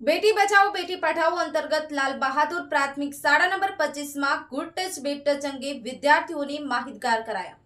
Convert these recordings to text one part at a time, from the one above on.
બેટી બચાવો, બેટી પઢાઓ અંતર્ગત લાલ બહાદુર પ્રાથમિક શાળા નંબર પચીસમાં ગુડ ટચ, બેડ ટચ અંગે વિદ્યાર્થીઓને માહિતગાર કરાયા.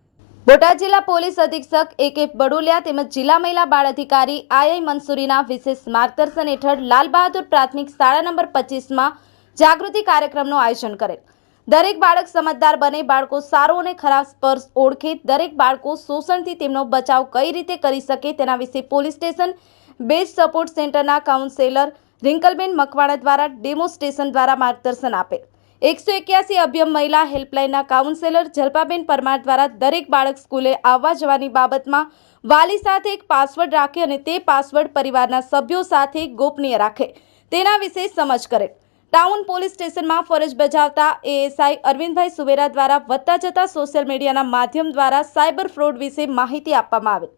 બોટાદ જિલ્લા પોલીસ અધિક્ષક એ કે બડોલિયા તેમજ જિલ્લા મહિલા બાળ અધિકારી આઈઆઈ મંસૂરીના વિશેષ માર્ગદર્શન હેઠળ લાલ બહાદુર પ્રાથમિક શાળા નંબર પચીસમાં જાગૃતિ કાર્યક્રમનું આયોજન કરેલ. દરેક બાળક સમજદાર બને, બાળકો સારો અને ખરાબ સ્પર્શ ઓળખે, દરેક બાળકો શોષણથી તેમનો બચાવ કઈ રીતે કરી શકે તેના વિશે પોલીસ સ્ટેશન બેઝ સપોર્ટ સેન્ટરના કાઉન્સેલર રિંકલબેન મકવાણા દ્વારા ડેમોસ્ટ્રેશન દ્વારા માર્ગદર્શન આપેલ એકસો એક્યાસી અભ્યમ મહિલા હેલ્પલાઇનના કાઉન્સેલર જલ્પાબેન પરમાર દ્વારા દરેક બાળક સ્કૂલે આવવા જવાની બાબતમાં વાલી સાથે એક પાસવર્ડ રાખે અને તે પાસવર્ડ પરિવારના સભ્યો સાથે ગોપનીય રાખે. તેના વિશે સમજ કરે. ટાઉન પોલીસ સ્ટેશનમાં ફરજ બજાવતા એએસઆઈ અરવિંદભાઈ સુવેરા દ્વારા વધતા જતા સોશિયલ મીડિયાના માધ્યમ દ્વારા સાયબર ફ્રોડ વિશે માહિતી આપવામાં આવે.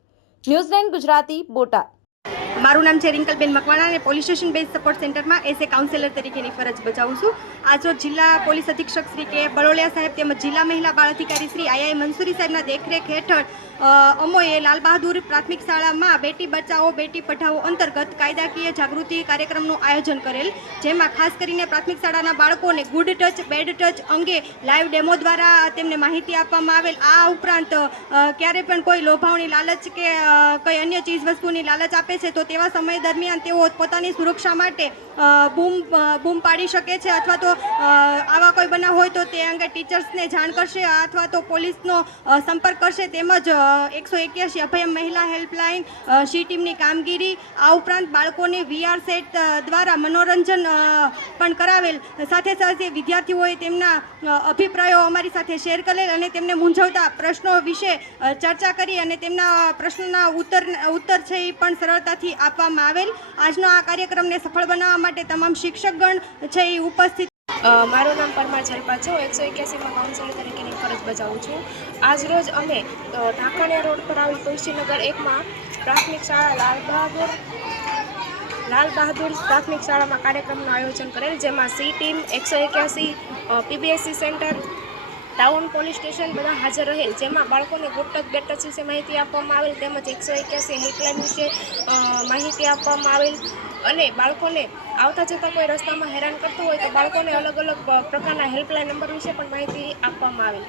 ન્યૂઝલેન્ડ ગુજરાતી બોટાદ. મારું નામ છે રિંકલબેન મકવાણા અને પોલીસ સ્ટેશન બેઝ સપોર્ટ સેન્ટરમાં એસ એ કાઉન્સેલર તરીકેની ફરજ બજાવું છું. આજરોજ જિલ્લા પોલીસ અધિક્ષક શ્રી કે બરોલિયા સાહેબ તેમજ જિલ્લા મહિલા બાળ અધિકારી શ્રી આઈઆઈ મંસૂરી સાહેબના દેખરેખ હેઠળ અમોએ લાલ બહાદુર પ્રાથમિક શાળામાં બેટી બચાવો, બેટી પઢાઓ અંતર્ગત કાયદાકીય જાગૃતિ કાર્યક્રમનું આયોજન કરેલ, જેમાં ખાસ કરીને પ્રાથમિક શાળાના બાળકોને ગુડ ટચ, બેડ ટચ અંગે લાઈવ ડેમો દ્વારા તેમને માહિતી આપવામાં આવેલ. આ ઉપરાંત ક્યારે પણ કોઈ લોભાવણી લાલચ કે કોઈ અન્ય ચીજ વસ્તુની લાલચ આપે છે તો તેવા સમય દરમિયાન તેઓ પોતાની સુરક્ષા માટે બૂમ બૂમ પાડી શકે છે અથવા તો આવા કોઈ બનાવ હોય તો તે અંગે ટીચર્સને જાણ કરશે અથવા તો પોલીસનો સંપર્ક કરશે. તેમજ એકસો એક્યાસી અભયમ મહિલા હેલ્પલાઇન સી ટીમની કામગીરી, આ ઉપરાંત બાળકોને વીઆર સેટ દ્વારા મનોરંજન પણ કરાવેલ. સાથે સાથે વિદ્યાર્થીઓએ તેમના અભિપ્રાયો અમારી સાથે શેર કરેલ અને તેમને મૂંઝવતા પ્રશ્નો વિશે ચર્ચા કરી અને તેમના પ્રશ્નોના ઉત્તર ઉત્તર છે એ પણ સરળતાથી આપવામાં આવેલ. આજનો આ કાર્યક્રમને સફળ બનાવવા માટે તમામ શિક્ષકગણ છે એ ઉપસ્થિત. મારું નામ પરમાર જલપા છે. હું એકસો એક્યાસીમાં કાઉન્સિલર તરીકેની ફરજ બજાવું છું. આજ રોજ અમે ઢાંકણિયા રોડ પર આવેલ તુલસીનગર એકમાં પ્રાથમિક શાળા લાલ બહાદુર લાલ બહાદુર પ્રાથમિક શાળામાં કાર્યક્રમનું આયોજન કરેલ, જેમાં સી ટીમ એકસો એક્યાસી PBSC centre town police station બધા હાજર રહેલ, જેમાં બાળકોને ગુટક ટચ વિશે માહિતી આપવામાં આવેલ, તેમજ એકસો એક્યાસી હેલ્પલાઇન વિશે માહિતી આપવામાં આવેલ. અને બાળકોને આવતા જતાં કોઈ રસ્તામાં હેરાન કરતું હોય તો બાળકોને અલગ અલગ પ્રકારના હેલ્પલાઇન નંબર વિશે પણ માહિતી આપવામાં આવેલ.